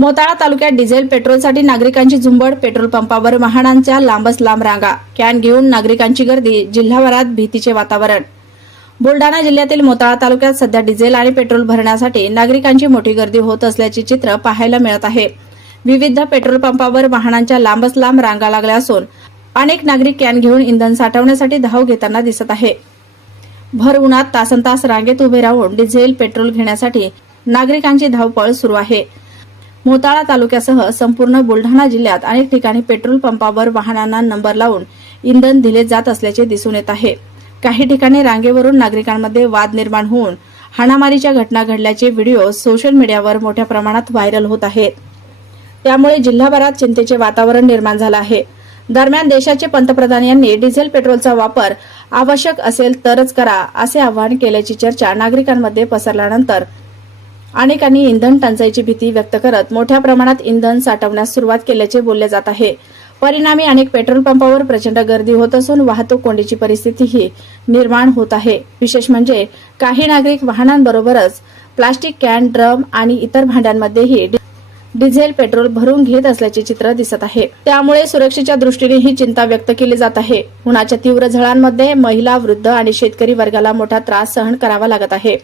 मोताळा तालुक्यात डिझेल पेट्रोलसाठी नागरिकांची झुंबड, पेट्रोल पंपावर वाहनांच्या लांबच लांब रांगा, कॅन घेऊन नागरिकांची गर्दी, जिल्हाभरात भीतीचे वातावरण। बुलढाणा जिल्ह्यातील मोताळा तालुक्यात सध्या डिझेल आणि पेट्रोल भरण्यासाठी नागरिकांची मोठी गर्दी होत असल्याचे चित्र पाहायला मिळत आहे। विविध पेट्रोल पंपावर वाहनांच्या लांबच लांब रांगा लागल्या असून अनेक नागरिक कॅन घेऊन इंधन साठवण्यासाठी धाव घेताना दिसत आहे। भर उन्हात तासनतास रांगेत उभे राहून डिझेल पेट्रोल घेण्यासाठी नागरिकांची धावपळ सुरू आहे। मोताळा तालुक्यासह संपूर्ण बुलढाणा जिल्ह्यात अनेक ठिकाणी पेट्रोल पंपावर वाहनांना नंबर लावून इंधन दिले जात असल्याचे दिसून येत आहे। काही ठिकाणी रांगेवरून नागरिकांमध्ये वाद निर्माण होऊन हाणामारीच्या घटना घडल्याचे व्हिडिओ सोशल मीडियावर मोठ्या प्रमाणात व्हायरल होत आहेत। त्यामुळे जिल्हाभरात चिंतेचे वातावरण निर्माण झाले आहे। दरम्यान देशाचे पंतप्रधान यांनी डिझेल पेट्रोलचा वापर आवश्यक असेल तरच करा असे आवाहन केल्याची चर्चा नागरिकांमध्ये पसरल्यानंतर अनेकांनी इंधन टंचाईची भीती व्यक्त करत मोठ्या प्रमाणात इंधन साठवण्यास सुरुवात केल्याचे बोलले जात आहे। परिणामी अनेक पेट्रोल पंपावर प्रचंड गर्दी होत असून वाहतूक कोंडीची परिस्थितीही निर्माण होत आहे। विशेष म्हणजे काही नागरिक वाहनांबरोबरच प्लास्टिक कॅन, ड्रम आणि इतर भांड्यांमध्येही डिझेल पेट्रोल भरून घेत असल्याचे चित्र दिसत आहे। त्यामुळे सुरक्षेच्या दृष्टीने ही चिंता व्यक्त केली जात आहे। उन्हाच्या तीव्र झळांमध्ये महिला, वृद्ध आणि शेतकरी वर्गाला मोठा त्रास सहन करावा लागत आहे।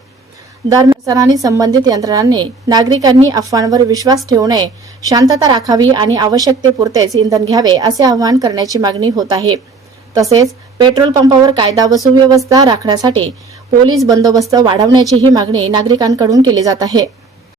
दरम्यान आणि संबंधित यंत्रणांनी नागरिकांनी अफवांवर विश्वास ठेवू नये, शांतता राखावी आणि आवश्यकतेपुरतेच इंधन घ्यावे असे आवाहन करण्याची मागणी होत आहे। तसेच पेट्रोल पंपावर कायदा व सुव्यवस्था राखण्यासाठी पोलीस बंदोबस्त वाढवण्याचीही मागणी नागरिकांकडून केली जात आहे।